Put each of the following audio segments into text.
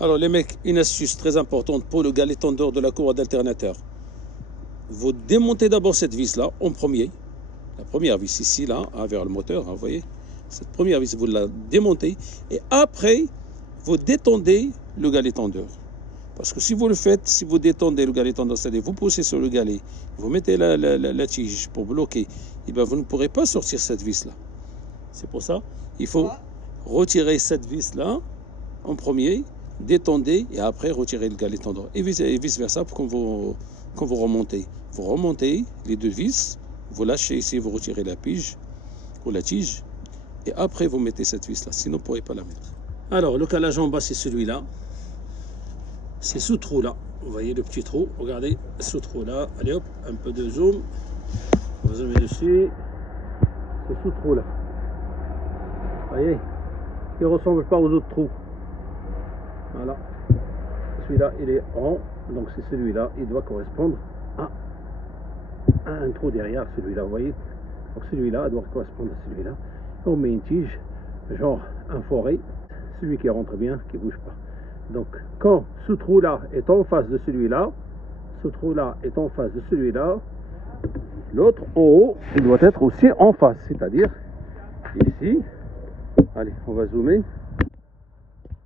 Alors les mecs, une astuce très importante pour le galet tendeur de la courroie d'alternateur. Vous démontez d'abord cette vis là en premier. La première vis ici là, vers le moteur, hein, vous voyez. Cette première vis, vous la démontez et après, vous détendez le galet tendeur. Parce que si vous le faites, si vous détendez le galet tendeur, c'est-à-dire vous poussez sur le galet, vous mettez la tige pour bloquer, et bien vous ne pourrez pas sortir cette vis là. C'est pour ça, il faut retirer cette vis là en premier, détendez et après retirer le galet tendeur. Et vice versa quand vous remontez. Vous remontez les deux vis, vous lâchez ici, vous retirez la pige ou la tige et après vous mettez cette vis là, sinon vous ne pourrez pas la mettre. Alors le calage en bas c'est celui-là, c'est ce trou là, vous voyez le petit trou, regardez ce trou là, allez hop, un peu de zoom, vous zoomez dessus, c'est ce trou là, vous voyez, il ne ressemble pas aux autres trous. Voilà, celui-là il est rond, donc c'est celui-là, il doit correspondre à un trou derrière celui-là, vous voyez. Donc celui-là doit correspondre à celui-là. On met une tige, genre un forêt, celui qui rentre bien, qui ne bouge pas. Donc quand ce trou-là est en face de celui-là, ce trou-là est en face de celui-là, l'autre en haut, il doit être aussi en face, c'est-à-dire ici. Allez, on va zoomer.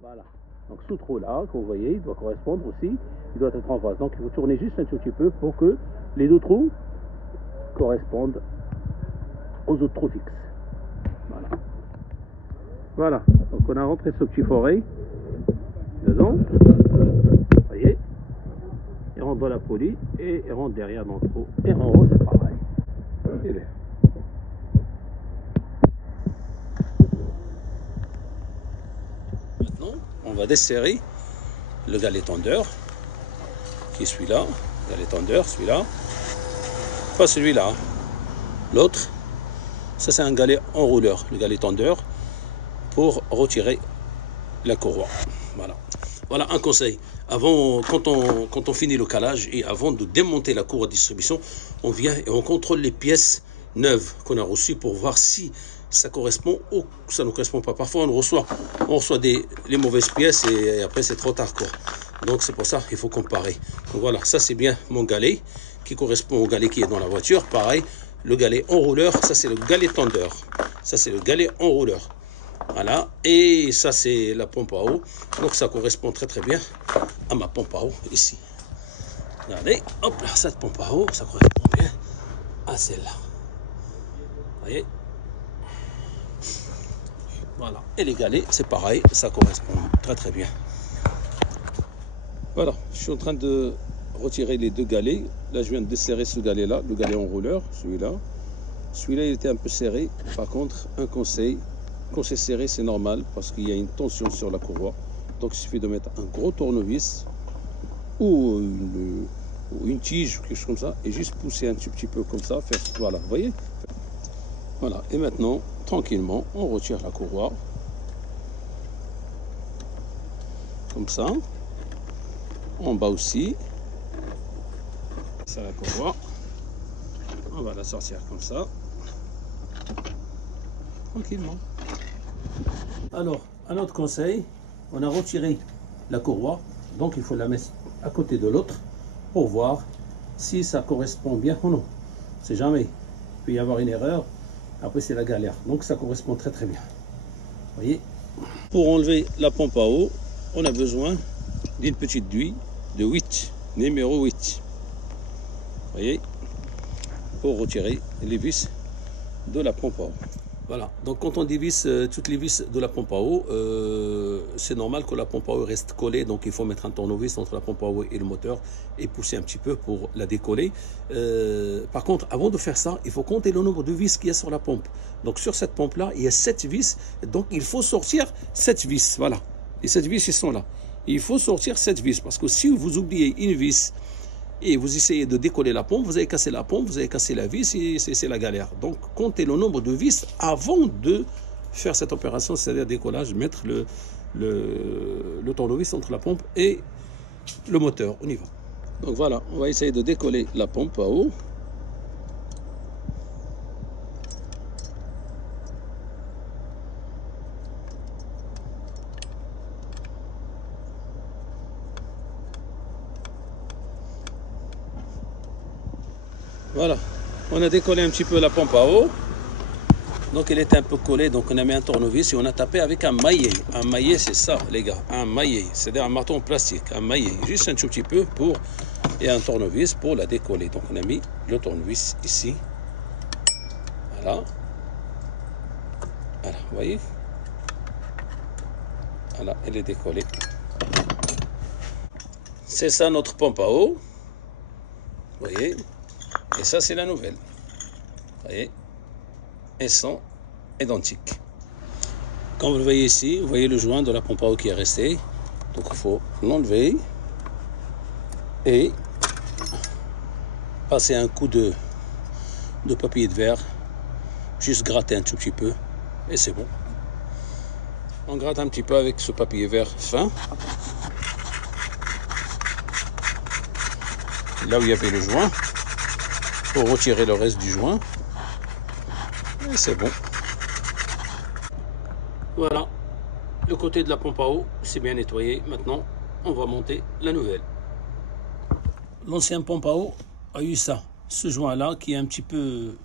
Voilà. Donc ce trou-là, que vous voyez, il doit correspondre aussi, il doit être en face. Donc il faut tourner juste un tout petit peu pour que les deux trous correspondent aux autres trous fixes. Voilà. Voilà. Donc on a rentré ce petit forêt dedans. Vous voyez, il rentre dans la poulie et il rentre derrière dans le trou. Et en haut c'est pareil. Il est. Maintenant, on va desserrer le galet tendeur, qui est celui-là, galet tendeur, celui-là, pas celui-là, l'autre, ça c'est un galet enrouleur, le galet tendeur, pour retirer la courroie. Voilà. Voilà un conseil. Avant, quand on finit le calage et avant de démonter la courroie de distribution, on vient et on contrôle les pièces neuves qu'on a reçues pour voir si ça correspond ou ça ne correspond pas. Parfois on reçoit les mauvaises pièces et après c'est trop tard quoi. Donc c'est pour ça qu'il faut comparer. Donc voilà, ça c'est bien mon galet qui correspond au galet qui est dans la voiture. Pareil, le galet enrouleur, ça c'est le galet tendeur. Ça c'est le galet enrouleur. Voilà, et ça c'est la pompe à eau. Donc ça correspond très très bien à ma pompe à eau ici. Regardez, hop là, cette pompe à eau, ça correspond bien à celle-là. Vous voyez? Voilà, et les galets, c'est pareil, ça correspond très très bien. Voilà, je suis en train de retirer les deux galets. Là, je viens de desserrer ce galet-là, le galet enrouleur, celui-là. Celui-là, il était un peu serré. Par contre, un conseil, quand c'est serré, c'est normal parce qu'il y a une tension sur la courroie. Donc, il suffit de mettre un gros tournevis ou une tige ou quelque chose comme ça et juste pousser un petit peu comme ça. Faire, voilà, vous voyez? Voilà, et maintenant, tranquillement, on retire la courroie. Comme ça. En bas aussi. Ça la courroie. On va la sortir comme ça. Tranquillement. Alors, un autre conseil, on a retiré la courroie, donc il faut la mettre à côté de l'autre pour voir si ça correspond bien ou non. C'est jamais. Il peut y avoir une erreur, après c'est la galère. Donc ça correspond très très bien. Vous voyez? Pour enlever la pompe à eau, on a besoin d'une petite douille de 8, numéro 8. Vous voyez? Pour retirer les vis de la pompe à eau. Voilà, donc quand on divise toutes les vis de la pompe à eau, c'est normal que la pompe à eau reste collée, donc il faut mettre un tournevis entre la pompe à eau et le moteur et pousser un petit peu pour la décoller. Par contre, avant de faire ça, il faut compter le nombre de vis qu'il y a sur la pompe. Donc sur cette pompe-là, il y a 7 vis, donc il faut sortir 7 vis, voilà. Et 7 vis, ils sont là. Et il faut sortir 7 vis, parce que si vous oubliez une vis, et vous essayez de décoller la pompe, vous avez cassé la pompe, vous avez cassé la vis et c'est la galère. Donc comptez le nombre de vis avant de faire cette opération, c'est-à-dire décollage, mettre le tournevis entre la pompe et le moteur. On y va. Donc voilà, on va essayer de décoller la pompe à eau. Voilà, on a décollé un petit peu la pompe à eau. Donc elle était un peu collée, donc on a mis un tournevis et on a tapé avec un maillet. Un maillet, c'est ça les gars, un maillet, c'est-à-dire un marteau en plastique, un maillet, juste un tout petit peu pour, et un tournevis pour la décoller. Donc on a mis le tournevis ici, voilà, voilà, vous voyez, voilà, elle est décollée. C'est ça notre pompe à eau, vous voyez, et ça c'est la nouvelle, vous voyez, elles sont identiques. Comme vous le voyez ici, vous voyez le joint de la pompe à eau qui est resté. Donc il faut l'enlever et passer un coup de papier de verre, juste gratter un tout petit peu et c'est bon. On gratte un petit peu avec ce papier vert fin, là où il y avait le joint, pour retirer le reste du joint. Et c'est bon. Voilà, le côté de la pompe à eau, c'est bien nettoyé. Maintenant, on va monter la nouvelle. L'ancien pompe à eau a eu ça, ce joint-là qui est un petit peu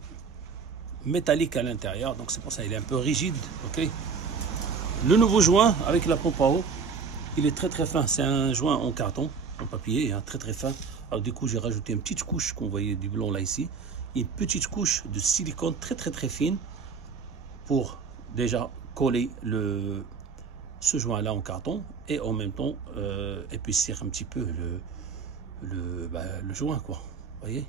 métallique à l'intérieur, donc c'est pour ça qu'il est un peu rigide. Ok. Le nouveau joint avec la pompe à eau, il est très très fin. C'est un joint en carton, en papier, hein, très très fin. Alors du coup, j'ai rajouté une petite couche qu'on voyait du blanc là ici, une petite couche de silicone très très très fine pour déjà coller ce joint là en carton et en même temps épaissir un petit peu le joint, quoi, vous voyez,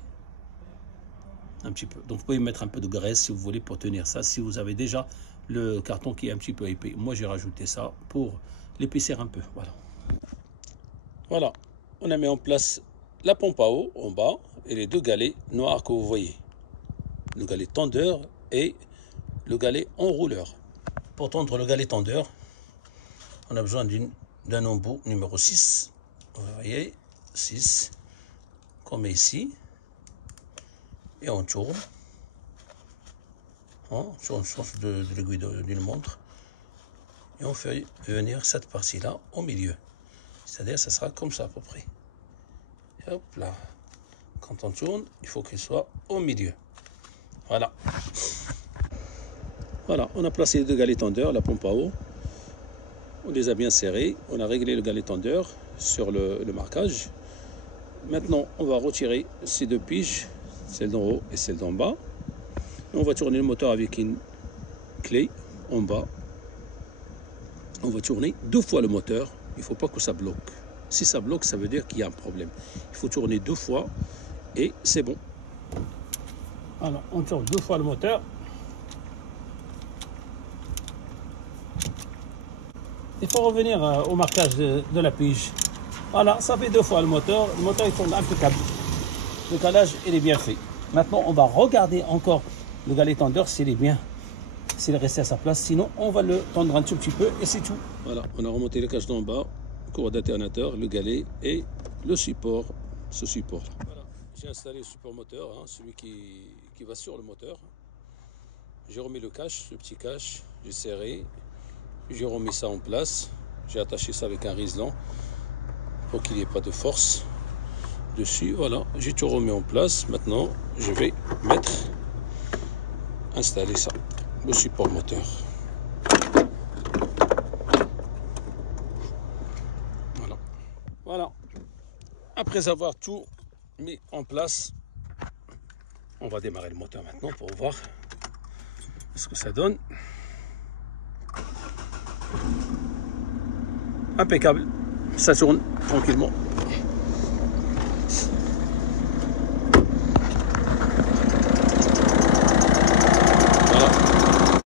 un petit peu. Donc vous pouvez mettre un peu de graisse si vous voulez pour tenir ça, si vous avez déjà le carton qui est un petit peu épais. Moi j'ai rajouté ça pour l'épaissir un peu. Voilà, voilà, on a mis en place la pompe à eau en bas et les deux galets noirs que vous voyez, le galet tendeur et le galet enrouleur. Pour tendre le galet tendeur, on a besoin d'un embout numéro 6. Vous voyez, 6, qu'on met ici. Et on tourne. On change de l'aiguille d'une montre. Et on fait venir cette partie-là au milieu. C'est-à-dire, ça sera comme ça à peu près. Et hop là. Quand on tourne, il faut qu'il soit au milieu. Voilà. Voilà, on a placé les deux galets tendeurs, la pompe à eau. On les a bien serrés. On a réglé le galet tendeur sur le marquage. Maintenant, on va retirer ces deux piges, celle d'en haut et celle d'en bas. Et on va tourner le moteur avec une clé en bas. On va tourner 2 fois le moteur. Il ne faut pas que ça bloque. Si ça bloque, ça veut dire qu'il y a un problème. Il faut tourner 2 fois et c'est bon. Alors, on tourne 2 fois le moteur. Il faut revenir au marquage de la pige. Voilà, ça fait 2 fois le moteur. Le moteur, il tourne impeccable. Le calage, il est bien fait. Maintenant, on va regarder encore le galet tendeur s'il est bien, s'il est resté à sa place. Sinon, on va le tendre un tout petit peu et c'est tout. Voilà, on a remonté le cache d'en bas, courroie d'alternateur, le galet et le support, ce support-là. Voilà, j'ai installé le support moteur, hein, celui qui va sur le moteur. J'ai remis le cache, le petit cache, j'ai serré, j'ai remis ça en place. J'ai attaché ça avec un riselant pour qu'il n'y ait pas de force dessus. Voilà, j'ai tout remis en place. Maintenant, je vais installer ça, le support moteur. Voilà. Voilà. Après avoir tout mis en place, on va démarrer le moteur maintenant pour voir ce que ça donne. Impeccable, ça tourne tranquillement.